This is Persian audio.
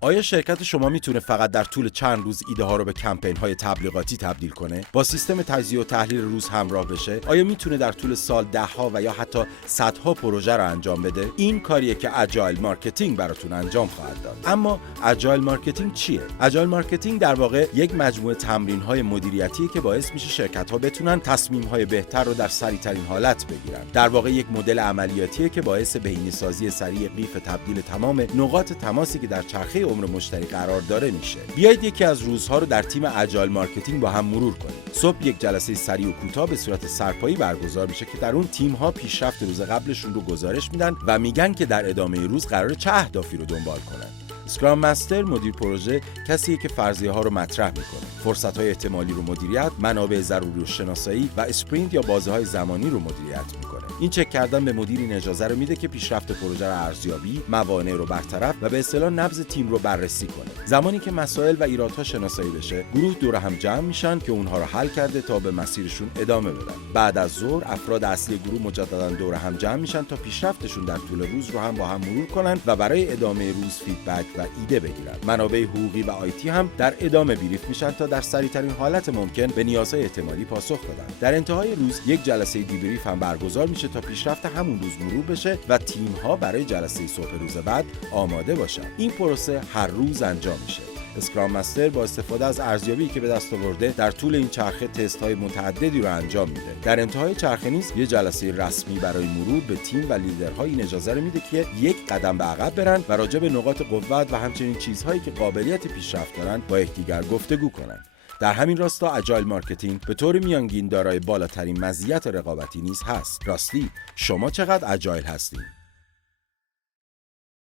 آیا شرکت شما میتونه فقط در طول چند روز ایده ها رو به کمپین های تبلیغاتی تبدیل کنه؟ با سیستم تجزیه و تحلیل روز همراه بشه؟ آیا میتونه در طول سال دهها و یا حتی صدها پروژه رو انجام بده؟ این کاریه که اجایل مارکتینگ براتون انجام خواهد داد. اما اجایل مارکتینگ چیه؟ اجایل مارکتینگ در واقع یک مجموعه تمرین های مدیریتیه که باعث میشه شرکت ها بتونن تصمیم های بهتر رو در سریع ترین حالت بگیرن. در واقع یک مدل عملیاتیه که باعث بهینه‌سازی سریع قیف تبدیل تمام نقاط تماسی که در چرخه عمر مشتری قرار داره میشه. بیایید یکی از روزها رو در تیم اجایل مارکتینگ با هم مرور کنیم. صبح یک جلسه سریع و کوتاه به صورت سرپایی برگزار میشه که در اون تیم‌ها پیشرفت روز قبلشون رو گزارش میدن و میگن که در ادامه روز قراره چه اهدافی رو دنبال کنن. اسکرام مستر، مدیر پروژه، کسیه که فرضیه ها رو مطرح میکنه، فرصت های احتمالی رو مدیریت، منابع ضروری رو شناسایی و اسپرینت یا بازه های زمانی رو مدیریت میکنه. این چک کردن به مدیر این اجازه رو میده که پیشرفت پروژه رو ارزیابی، موانع رو برطرف و به اصطلاح نبض تیم رو بررسی کنه. زمانی که مسائل و ایرادها شناسایی بشه، گروه دور هم جمع میشن که اونها رو حل کرده تا به مسیرشون ادامه بدن. بعد از ظهر افراد اصلی گروه مجددا دور هم جمع میشن تا پیشرفتشون در طول روز رو هم با هم مرور کنن و برای ادامه روز فیدبک و ایده بگیرن. منابع حقوقی و آیتی هم در ادامه بریف میشن تا در سریعترین حالت ممکن به نیازهای احتمالی پاسخ بدن. در انتهای روز یک جلسه دیبریف هم برگزار میشه تا پیشرفت همون روز مرور بشه و تیم ها برای جلسه صبح روز بعد آماده باشن. این پروسه هر روز انجام میشه. اسکرام مستر با استفاده از ارزیابی که به دست آورده در طول این چرخه تست های متعددی رو انجام میده. در انتهای چرخه نیز یه جلسه رسمی برای مرور به تیم و لیدرها این اجازه رو میده که یک قدم به عقب برن و راجع به نقاط قوت و همچنین چیزهایی که قابلیت پیشرفت دارن با یکدیگر گفتگو کنن. در همین راستا اجایل مارکتینگ به طور میانگین دارای بالاترین مزیت رقابتی نیز هست. راستی شما چقدر اجایل هستین؟